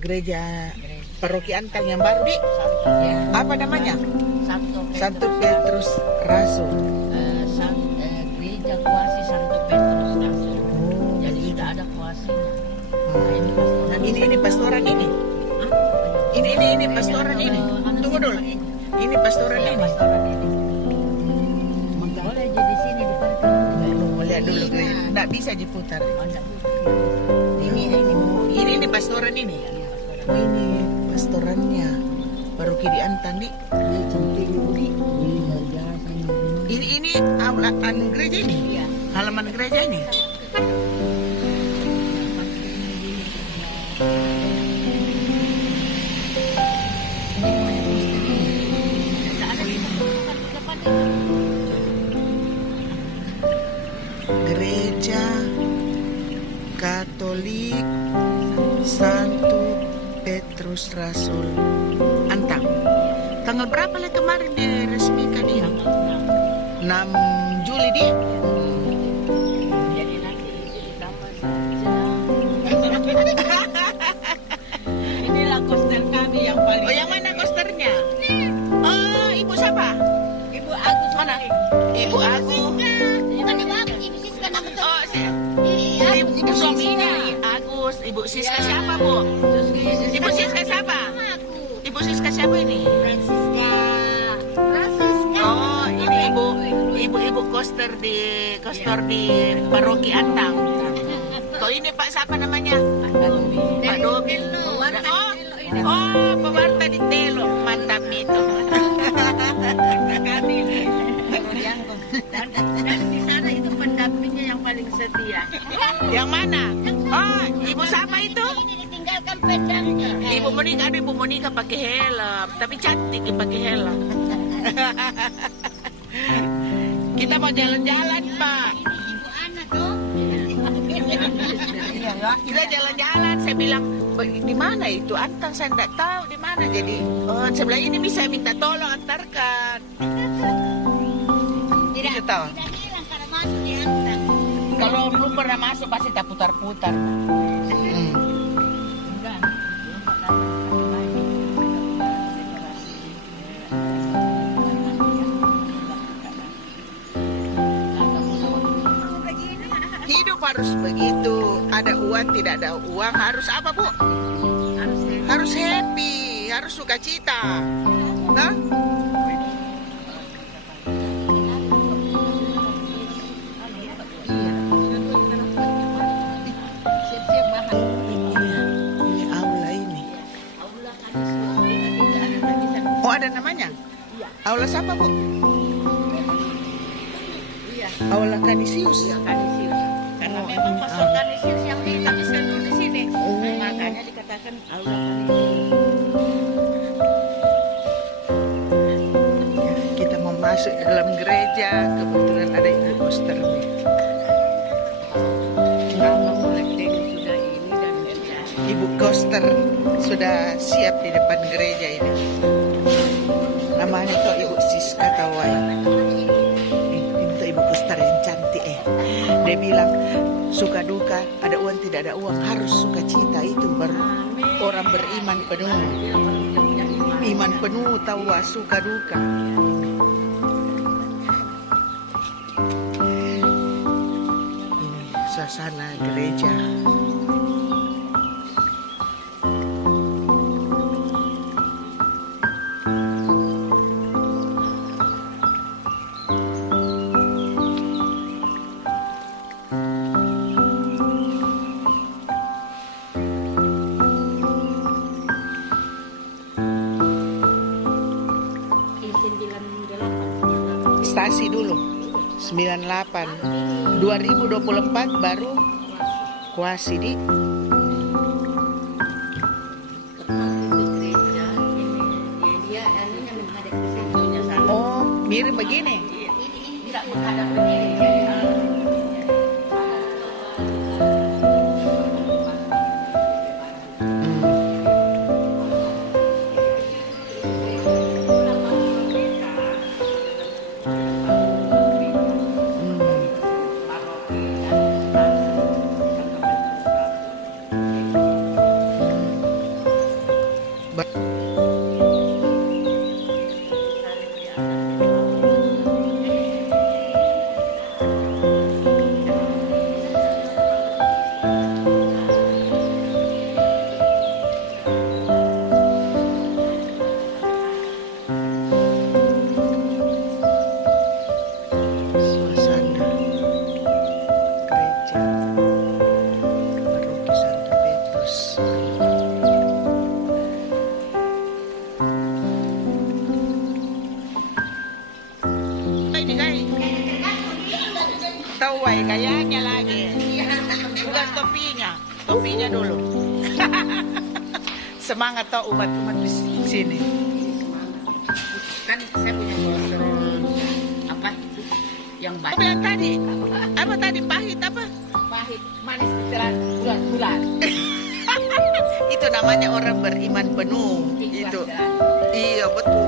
gereja Paroki Antang yang baru, Dik. Ya. Apa namanya? Santo Santo Petrus Rasul. Gereja kuasi Santo Petrus Rasul. Oh, Jadi begitu. sudah ada kuasinya. Nah, ini pastoran ini. Ini pastoran ini. Tunggu dulu. Ini pastoran Ya, ini. pastoran ini. Boleh jadi sini diperken. Mau lihat dulu gereja. Nggak bisa diputar. Ini pastoran ini. Oh, ini pastorannya. Paroki di Antang, Dik. Ini aula gereja ini. Iya. Halaman gereja ini. Gereja Katolik Santo Petrus Rasul Antang. Tanggal berapa lah kemarin diresmikan ini? 6 Juli, Dik. Jadi nanti isi ditambah inilah koster kami yang paling. Oh, yang mana kosternya? Oh, Ibu siapa? Ibu Agus Mana? Ibu Agus. Oh, Ibu suaminya Agus. Ibu Siska siapa, Bu? Ibu Siska siapa? Ibu Siska siapa ini? Oh, ini ibu koster di Paroki Antang. Kok ini Pak siapa namanya? Pak Dobi. Oh, pewarta di Telo. Mantap itu. Dan di sana itu pendampingnya yang paling setia. Yang mana? Oh, Ibu siapa itu? Ditinggalkan pedangnya. Ibu Monika pakai helm, tapi cantik pakai helm. Kita mau jalan-jalan, Pak. Ibu Ana tuh. Kita jalan-jalan. Saya bilang, di mana itu Antang? Saya tidak tahu di mana. Jadi, oh, sebelah ini bisa minta tolong antarkan. Tidak tahu. Tidak hilang karena masuk di Antang. Kalau belum pernah masuk pasti tak putar-putar. Enggak. Hidup harus begitu. Ada uang, tidak ada uang, harus apa, Bu? Harus happy, harus sukacita. Nah? Siap-siap bahan. Ini aula ini. Oh, ada namanya? Iya. Aula siapa, Bu? Iya. Aula Kanisius. Kanisius. Karena Oh, memang ini pastor aula. Kanisius yang dituliskan di sini. Oh. Makanya dikatakan aula Kanisius. Kita mau masuk dalam gereja, kebetulan ada ibu koster. Nama mulai sudah ini dan Ibu koster sudah siap di depan gereja ini. Namanya tuh Ibu Siska Tawai. Itu Ibu koster yang cantik. Dia bilang suka duka, ada uang tidak ada uang, harus sukacita, itu baru orang beriman penuh. Iman penuh tahu suka duka. Ini suasana gereja. Stasi dulu 98 2024 baru kuasi, Dik. Oh, mirip begini. Tidak menghadap begini. sesuai gayanya lagi. Bukan topinya. Topinya dulu. Semangat tau umat-umat di sini. Kan saya punya kolesterol apa itu yang Apa banyak yang tadi? Apa tadi pahit apa? pahit manis ditelan bulat-bulat. Itu namanya orang beriman penuh. Itu. Iya betul.